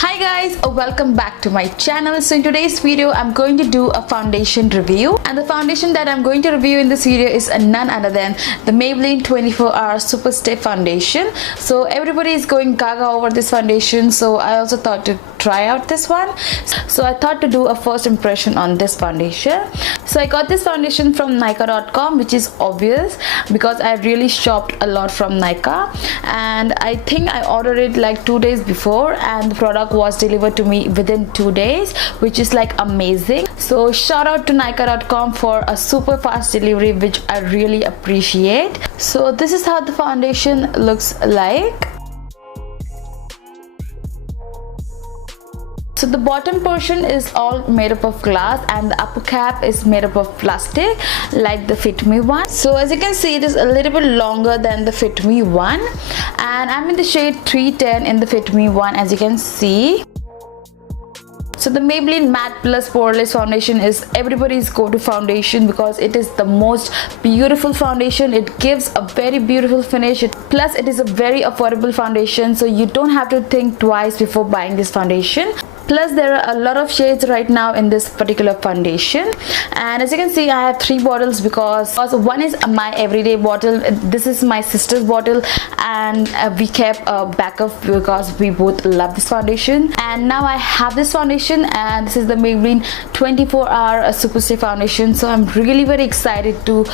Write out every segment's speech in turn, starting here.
Hi guys, welcome back to my channel. So in today's video I'm going to do a foundation review, and the foundation that I'm going to review in this video is none other than the Maybelline 24-hour Superstay foundation. So everybody is going gaga over this foundation, so I also thought to try out this one. So I thought to do a first impression on this foundation. So I got this foundation from Nykaa.com, which is obvious because I really shopped a lot from Nykaa, and I think I ordered it like 2 days before and the product was delivered to me within 2 days, which is like amazing. So shout out to Nykaa.com for a super fast delivery, which I really appreciate. So this is how the foundation looks like. So the bottom portion is all made up of glass and the upper cap is made up of plastic like the Fit Me one. So as you can see, it is a little bit longer than the Fit Me one, and I'm in the shade 310 in the Fit Me one, as you can see. So the Maybelline Matte Plus Poreless foundation is everybody's go-to foundation because it is the most beautiful foundation. It gives a very beautiful finish. Plus it is a very affordable foundation, so you don't have to think twice before buying this foundation. Plus there are a lot of shades right now in this particular foundation, and as you can see I have 3 bottles because one is my everyday bottle, this is my sister's bottle, and we kept a backup because we both love this foundation. And now I have this foundation, and this is the Maybelline 24-hour Superstay foundation, so I'm really very excited to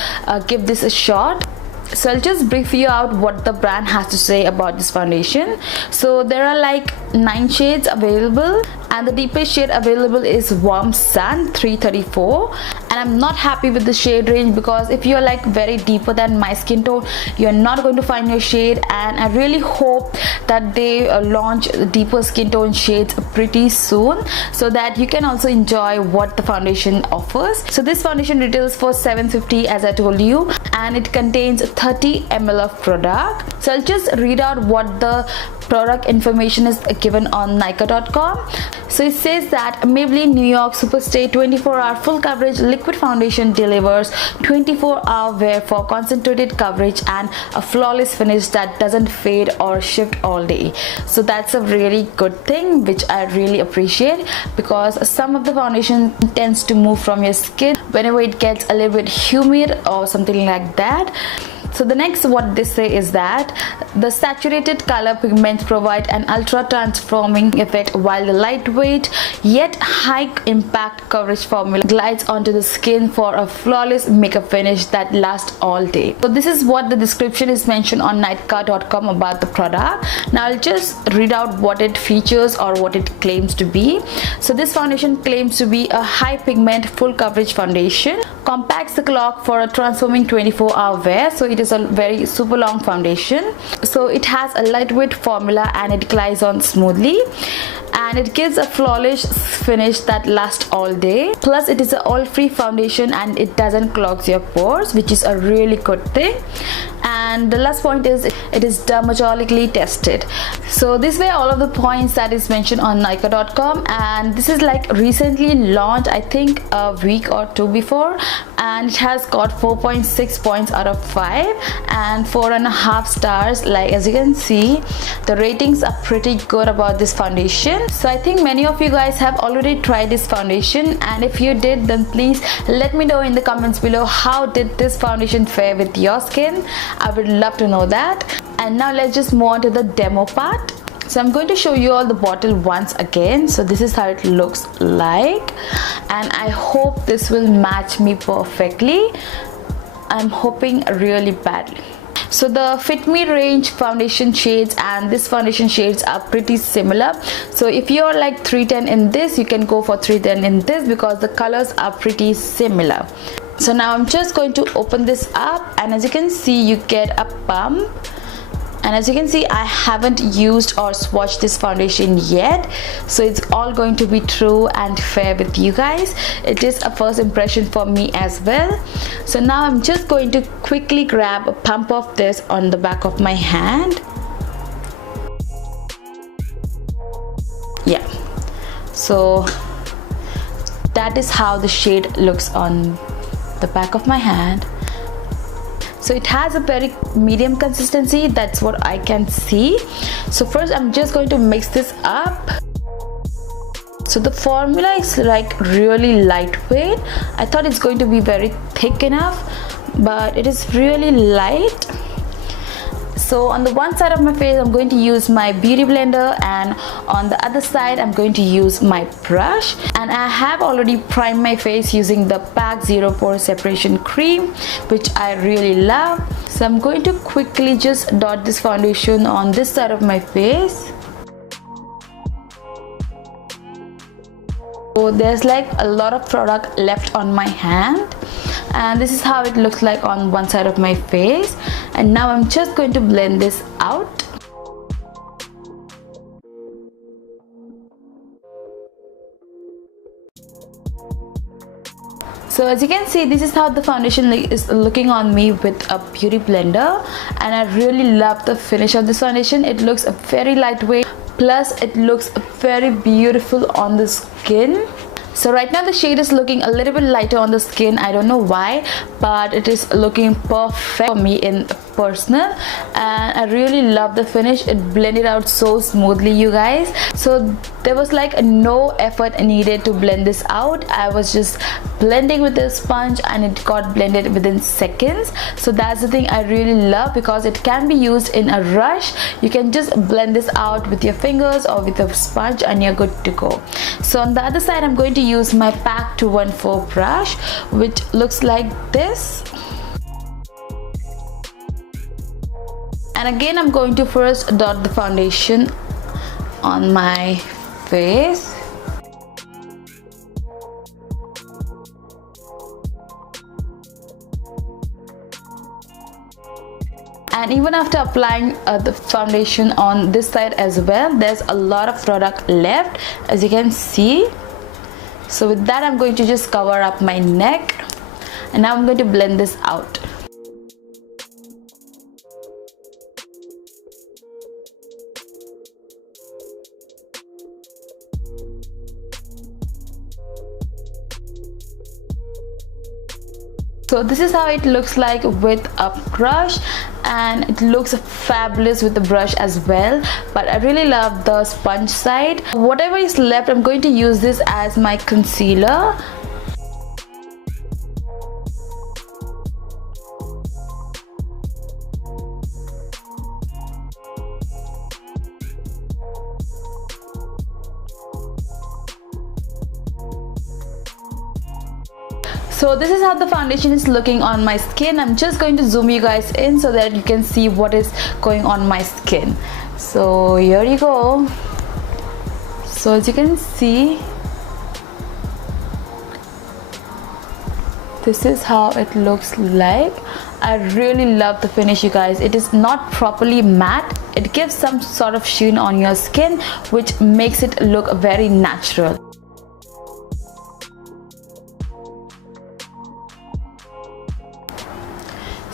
give this a shot. So I'll just brief you out what the brand has to say about this foundation. So there are like 9 shades available, and the deepest shade available is Warm Sun 334, and I'm not happy with the shade range because if you're like very deeper than my skin tone, you're not going to find your shade, and I really hope that they launch deeper skin tone shades pretty soon so that you can also enjoy what the foundation offers. So this foundation retails for $750 as I told you, and it contains 30 ml of product. So I'll just read out what the product information is given on Nykaa.com. So it says that Maybelline New York Superstay 24-hour full coverage liquid foundation delivers 24-hour wear for concentrated coverage and a flawless finish that doesn't fade or shift all day. So that's a really good thing, which I really appreciate because some of the foundation tends to move from your skin whenever it gets a little bit humid or something like that. So the next what they say is that the saturated color pigments provide an ultra transforming effect, while the lightweight yet high impact coverage formula glides onto the skin for a flawless makeup finish that lasts all day. So this is what the description is mentioned on Nykaa.com about the product. Now I'll just read out what it features or what it claims to be. So this foundation claims to be a high pigment full coverage foundation, compacts the clock for a transforming 24-hour wear. So it is a very super long foundation. So it has a lightweight formula and it glides on smoothly, and it gives a flawless finish that lasts all day. Plus it is an oil-free foundation and it doesn't clog your pores, which is a really good thing. And the last point is it is dermatologically tested. So these were all of the points that is mentioned on Nykaa.com, and this is like recently launched, I think a week or 2 before, and it has got 4.6 points out of 5 and 4.5 stars. Like as you can see, the ratings are pretty good about this foundation. So I think many of you guys have already tried this foundation, and if you did, then please let me know in the comments below how did this foundation fare with your skin. I would love to know that. And now let's just move on to the demo part. So I'm going to show you all the bottle once again. So this is how it looks like, and I hope this will match me perfectly. I'm hoping really badly. So the Fit Me range foundation shades and this foundation shades are pretty similar. So if you're like 310 in this, you can go for 310 in this because the colors are pretty similar. So now I'm just going to open this up, and as you can see you get a pump, and as you can see I haven't used or swatched this foundation yet, so it's all going to be true and fair with you guys. It is a first impression for me as well. So now I'm just going to quickly grab a pump of this on the back of my hand. Yeah, so that is how the shade looks on the back of my hand. So it has a very medium consistency, that's what I can see. So first I'm just going to mix this up. So the formula is like really lightweight. I thought it's going to be very thick enough, but it is really light. So on the one side of my face, I'm going to use my beauty blender, and on the other side, I'm going to use my brush. And I have already primed my face using the PAC Zero Pore Separation Cream, which I really love. So I'm going to quickly just dot this foundation on this side of my face. So there's like a lot of product left on my hand, and this is how it looks like on one side of my face. And now I'm just going to blend this out. So as you can see, this is how the foundation is looking on me with a beauty blender, and I really love the finish of this foundation. It looks very lightweight, plus it looks very beautiful on the skin. So right now the shade is looking a little bit lighter on the skin. I don't know why, but it is looking perfect for me in personal, and I really love the finish. It blended out so smoothly, you guys. So there was like no effort needed to blend this out. I was just blending with the sponge and it got blended within seconds. So that's the thing I really love, because it can be used in a rush. You can just blend this out with your fingers or with a sponge and you're good to go. So on the other side, I'm going to use my PAC 214 brush, which looks like this. And again, I'm going to first dot the foundation on my face. And even after applying the foundation on this side as well, there's a lot of product left, as you can see. So with that, I'm going to just cover up my neck, and now I'm going to blend this out. So this is how it looks like with a brush, and it looks fabulous with the brush as well, but I really love the sponge side. Whatever is left, I'm going to use this as my concealer. So this is how the foundation is looking on my skin. I'm just going to zoom you guys in so that you can see what is going on my skin. So here you go. So as you can see, this is how it looks like. I really love the finish, you guys. It is not properly matte. It gives some sort of sheen on your skin, which makes it look very natural.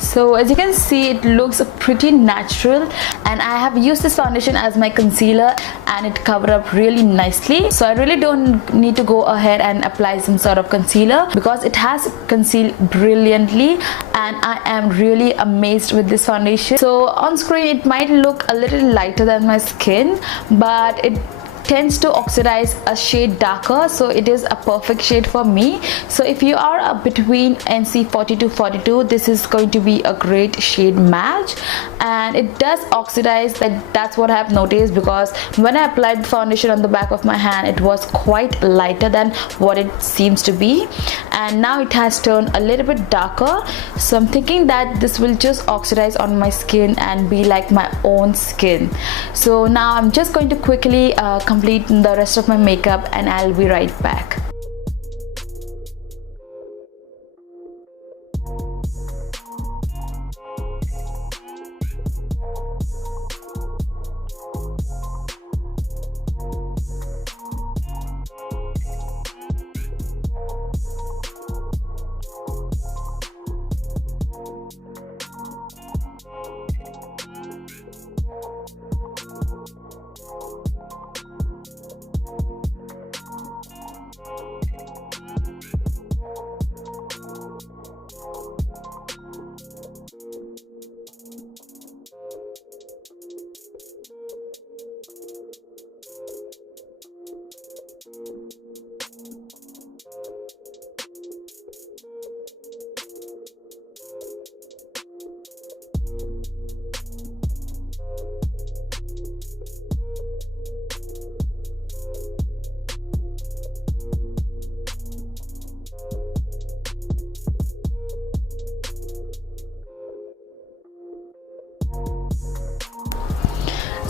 So as you can see, it looks pretty natural, and I have used this foundation as my concealer and it covered up really nicely. So I really don't need to go ahead and apply some sort of concealer, because it has concealed brilliantly, and I am really amazed with this foundation. So on screen it might look a little lighter than my skin, but it tends to oxidize a shade darker, so it is a perfect shade for me. So if you are between NC 40 to 42, this is going to be a great shade match. And it does oxidize, that's what I have noticed, because when I applied the foundation on the back of my hand, it was quite lighter than what it seems to be, and now it has turned a little bit darker. So I'm thinking that this will just oxidize on my skin and be like my own skin. So now I'm just going to quickly complete the rest of my makeup, and I'll be right back.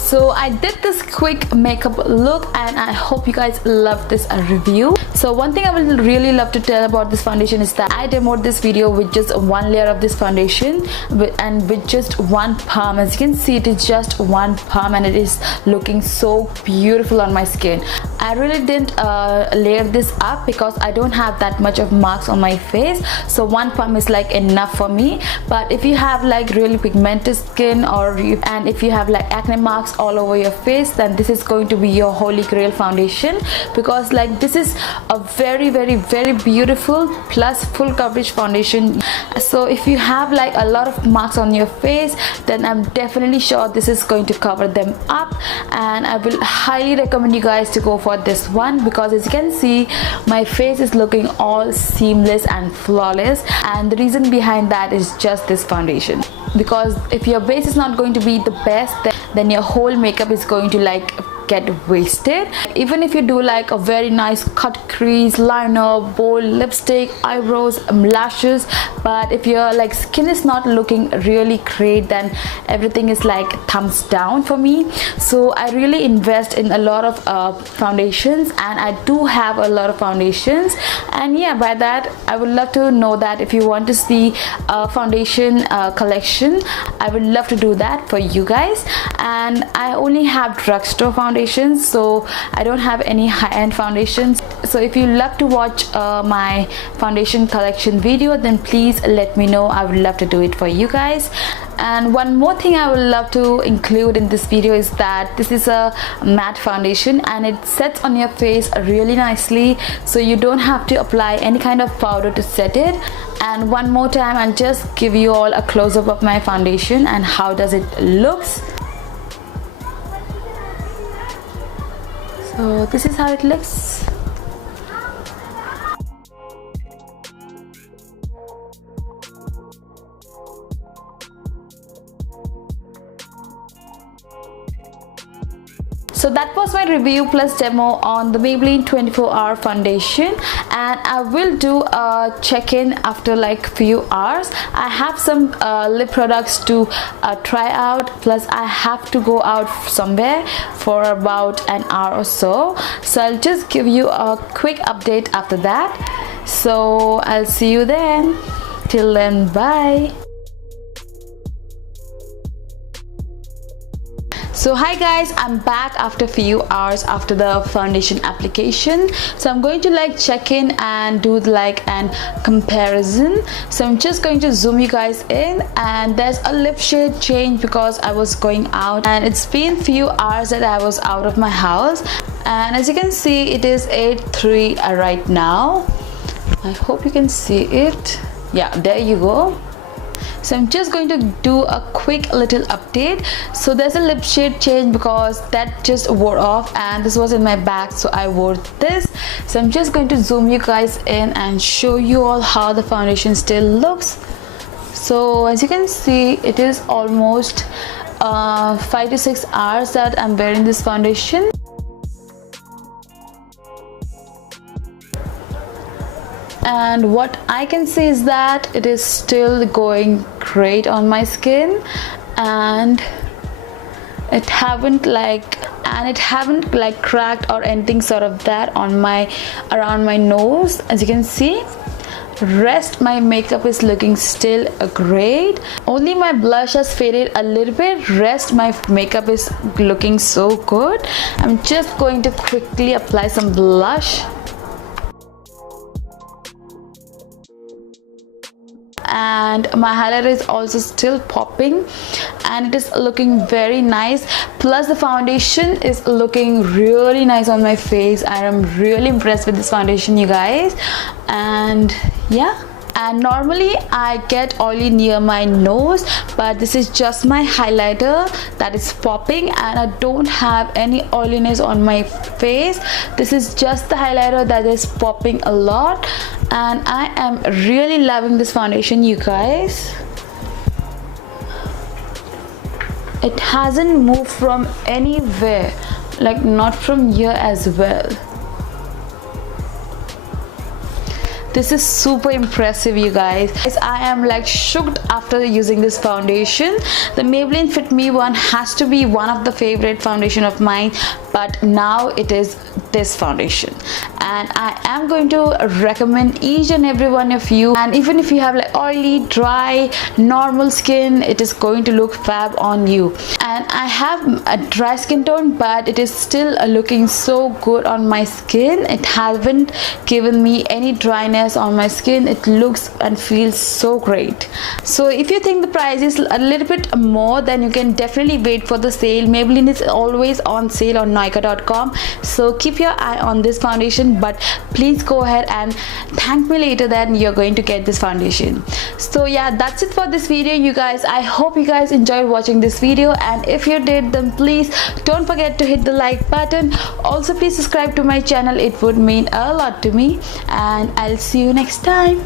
So I did this quick makeup look and I hope you guys love this review. So one thing I would really love to tell about this foundation is that I demoed this video with just one layer of this foundation and with just one palm. As you can see, it is just one palm and it is looking so beautiful on my skin. I really didn't layer this up because I don't have that much of marks on my face, so one palm is like enough for me. But if you have like really pigmented skin and if you have like acne marks all over your face, then this is going to be your holy grail foundation, because like this is a very beautiful plus full coverage foundation. So if you have like a lot of marks on your face, then I'm definitely sure this is going to cover them up, and I will highly recommend you guys to go for this one, because as you can see, my face is looking all seamless and flawless, and the reason behind that is just this foundation. Because if your base is not going to be the best, then your whole makeup is going to like get wasted. Even if you do like a very nice cut crease, liner, bold lipstick, eyebrows, lashes, but if your like skin is not looking really great, then everything is like thumbs down for me. So I really invest in a lot of foundations, and I do have a lot of foundations. And yeah, by that I would love to know that if you want to see a foundation collection, I would love to do that for you guys. And I only have drugstore foundations, so I don't have any high-end foundations. So if you love to watch my foundation collection video, then please let me know. I would love to do it for you guys. And one more thing I would love to include in this video is that this is a matte foundation and it sets on your face really nicely, so you don't have to apply any kind of powder to set it. And one more time, I'll just give you all a close-up of my foundation and how does it looks. So this is how it looks. So that was my review plus demo on the Maybelline 24-hour foundation, and I will do a check-in after like few hours. I have some lip products to try out, plus I have to go out somewhere for about an hour or so. So I'll just give you a quick update after that. So I'll see you then. Till then, bye. So hi guys, I'm back after a few hours after the foundation application. So I'm going to like check in and do like an comparison. So I'm just going to zoom you guys in, and there's a lip shade change because I was going out, and it's been few hours that I was out of my house. And as you can see, it is 8:03 right now. I hope you can see it. Yeah, there you go. So I'm just going to do a quick little update. So there's a lip shade change because that just wore off, and this was in my bag, so I wore this. So I'm just going to zoom you guys in and show you all how the foundation still looks. So as you can see, it is almost 5 to 6 hours that I'm wearing this foundation. And what I can see is that it is still going great on my skin, and it haven't like cracked or anything sort of that on around my nose. As you can see, rest my makeup is looking still great. Only my blush has faded a little bit. Rest my makeup is looking so good. I'm just going to quickly apply some blush. And my highlighter is also still popping, and it is looking very nice. Plus the foundation is looking really nice on my face. I am really impressed with this foundation, you guys. And yeah, and normally I get oily near my nose, but this is just my highlighter that is popping, and I don't have any oiliness on my face. This is just the highlighter that is popping a lot, and I am really loving this foundation, you guys. It hasn't moved from anywhere, like not from here as well. This is super impressive, you guys. I am like shocked after using this foundation. The Maybelline Fit Me one has to be one of the favorite foundation of mine, but now it is this foundation, and I am going to recommend each and every one of you. And even if you have like oily, dry, normal skin, it is going to look fab on you. And I have a dry skin tone, but it is still looking so good on my skin. It hasn't given me any dryness on my skin. It looks and feels so great. So if you think the price is a little bit more, then you can definitely wait for the sale. Maybelline is always on sale on Nykaa.com, so keep your eye on this foundation, but please go ahead and thank me later that you're going to get this foundation. So yeah, that's it for this video, you guys. I hope you guys enjoyed watching this video, and if you did, then please don't forget to hit the like button. Also, please subscribe to my channel. It would mean a lot to me, and I'll see you next time.